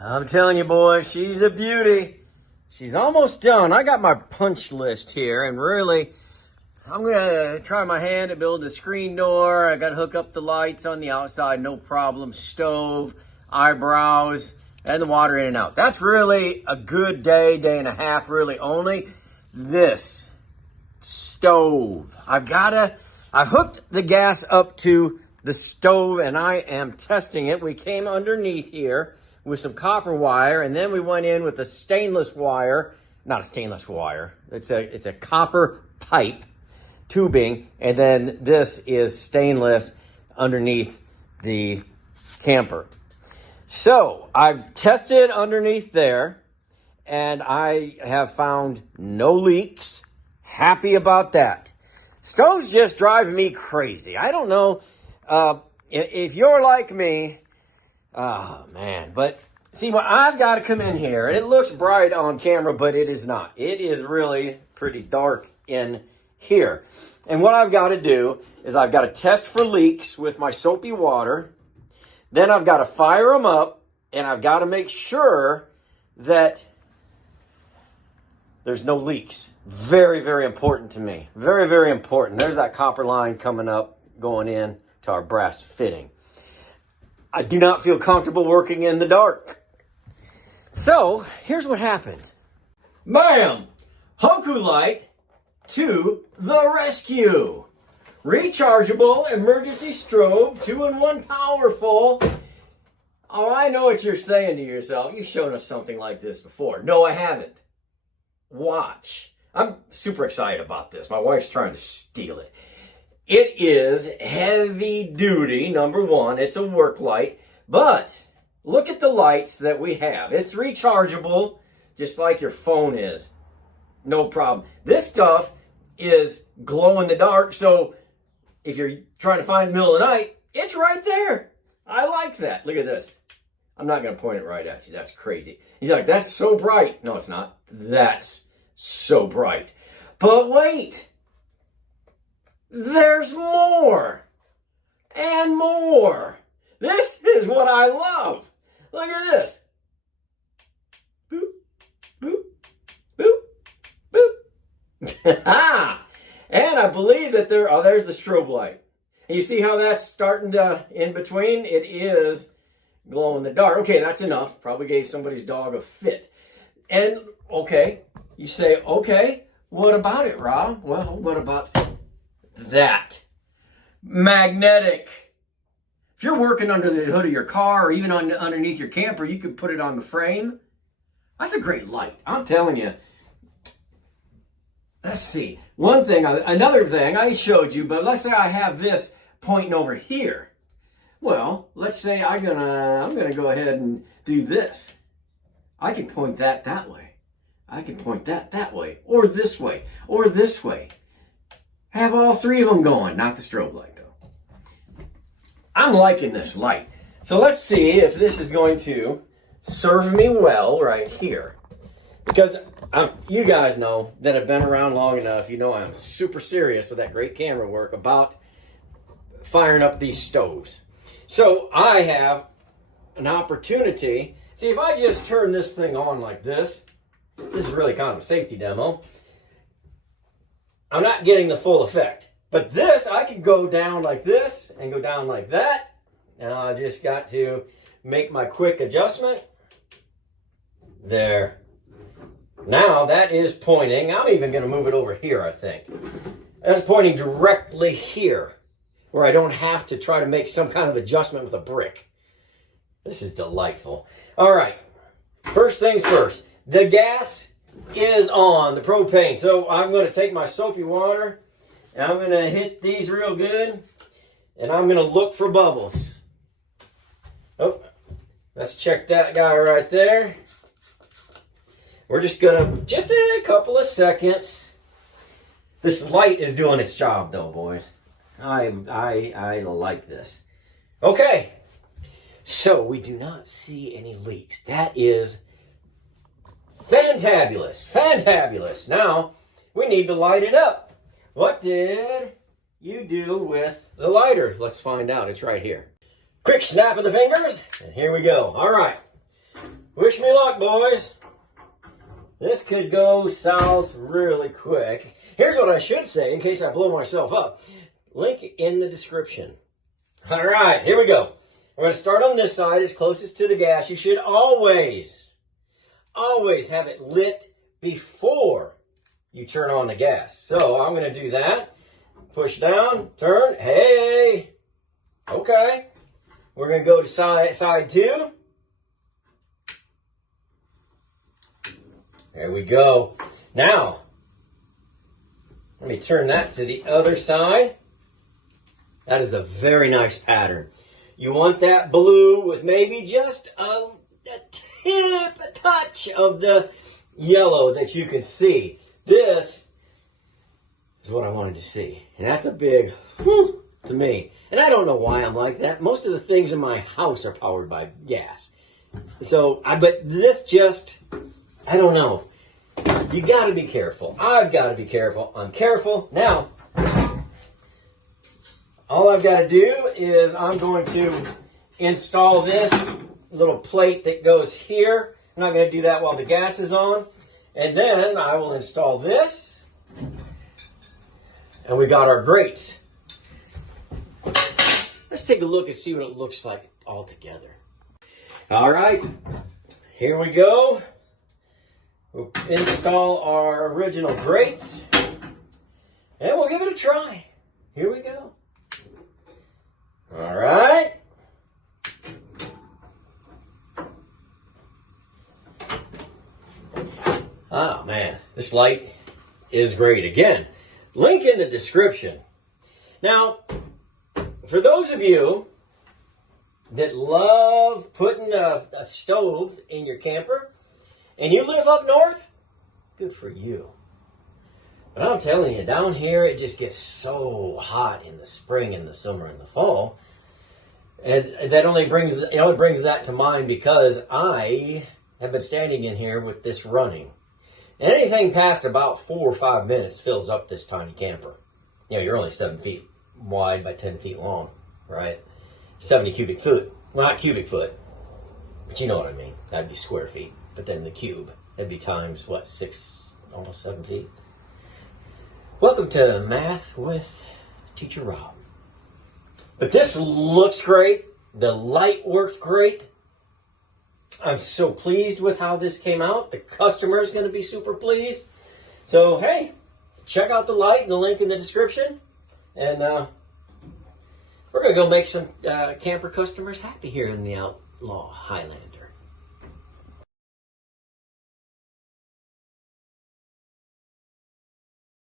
I'm telling you, boys, she's a beauty. She's almost done. I got my punch list here, and really, I'm gonna try my hand at building the screen door. I gotta hook up the lights on the outside, no problem. Stove, eyebrows, and the water in and out. That's really a good day, day and a half, really. Only this stove. I hooked the gas up to the stove, and I am testing it. We came underneath here with some copper wire, and then we went in with a stainless wire. Not a stainless wire. It's a copper pipe tubing, and then this is stainless underneath the camper. So I've tested underneath there, and I have found no leaks. Happy about that. Stove's just driving me crazy. I don't know if you're like me. Oh, man. But see, what I've got to come in here, and it looks bright on camera, but it is not. It is really pretty dark in here. And what I've got to do is I've got to test for leaks with my soapy water. Then I've got to fire them up, and I've got to make sure that there's no leaks. Very, very important to me. Very, very important. There's that copper line coming up, going in to our brass fitting. I do not feel comfortable working in the dark. So, here's what happened. Bam! HOKOLITE to the rescue. Rechargeable emergency strobe, 2-in-1 powerful. Oh, I know what you're saying to yourself. You've shown us something like this before. No, I haven't. Watch. I'm super excited about this. My wife's trying to steal it. It is heavy duty, number one. It's a work light. But look at the lights that we have. It's rechargeable, just like your phone is. No problem. This stuff is glow in the dark, so if you're trying to find the middle of the night, it's right there. I like that. Look at this. I'm not going to point it right at you. That's crazy. You're like, that's so bright. No, it's not. That's so bright. But wait. There's more. And more. This is what I love. Look at this. Boop, boop, boop, boop. And I believe that there's the strobe light. And you see how that's starting to, in between? It is glow in the dark. Okay, that's enough. Probably gave somebody's dog a fit. And, okay, you say, okay, what about it, Rob? Well, what about that? Magnetic. If you're working under the hood of your car or even underneath your camper, you could put it on the frame. That's a great light. I'm telling you. Let's see. Another thing I showed you, but let's say I have this pointing over here. Well, let's say I'm gonna go ahead and do this. I can point that way. I can point that way, or this way, or this way. Have all three of them going, not the strobe light though. I'm liking this light. So let's see if this is going to serve me well right here. Because you guys know that have been around long enough, you know I'm super serious with that great camera work about firing up these stoves. So I have an opportunity. See, if I just turn this thing on like this is really kind of a safety demo. I'm not getting the full effect. But this, I can go down like this and go down like that. And I just got to make my quick adjustment. There. Now that is pointing. I'm even going to move it over here, I think. That's pointing directly here, where I don't have to try to make some kind of adjustment with a brick. This is delightful. All right. First things first. The gas is on, the propane. So I'm going to take my soapy water, and I'm going to hit these real good, and I'm going to look for bubbles. Oh, let's check that guy right there. We're just going to, just a couple of seconds. This light is doing its job though, boys. I like this. Okay, so we do not see any leaks. That is fantabulous, fantabulous. Now, we need to light it up. What did you do with the lighter? Let's find out. It's right here. Quick snap of the fingers, and here we go. All right. Wish me luck, boys. This could go south really quick. Here's what I should say in case I blow myself up. Link in the description. All right, here we go. We're going to start on this side as closest to the gas. You should always have it lit before you turn on the gas. So I'm going to do that. Push down, turn, hey. Okay. We're going to go to side 2. There we go. Now, let me turn that to the other side. That is a very nice pattern. You want that blue with maybe just a touch of the yellow that you can see. This is what I wanted to see. And that's a big whew to me. And I don't know why I'm like that. Most of the things in my house are powered by gas. So, but this just, I don't know. You got to be careful. I've got to be careful. I'm careful. Now, all I've got to do is I'm going to install this little plate that goes here. I'm not going to do that while the gas is on. And then I will install this. And we got our grates. Let's take a look and see what it looks like all together. All right, here we go. We'll install our original grates. And we'll give it a try. Here we go. All right. Oh man, this light is great. Again, link in the description. Now, for those of you that love putting a stove in your camper and you live up north, good for you. But I'm telling you, down here it just gets so hot in the spring and the summer and the fall. And that only brings, it brings that to mind because I have been standing in here with this running. And anything past about 4 or 5 minutes fills up this tiny camper. You know, you're only 7 feet wide by 10 feet long, right? 70 cubic foot. Well, not cubic foot, but you know what I mean. That'd be square feet. But then the cube, that'd be times, what, 6, almost 7 feet? Welcome to Math with Teacher Rob. But this looks great. The light works great. I'm so pleased with how this came out. The customer is going to be super pleased. So, hey, check out the light and the link in the description. And we're going to go make some camper customers happy here in the Outlaw Highlands.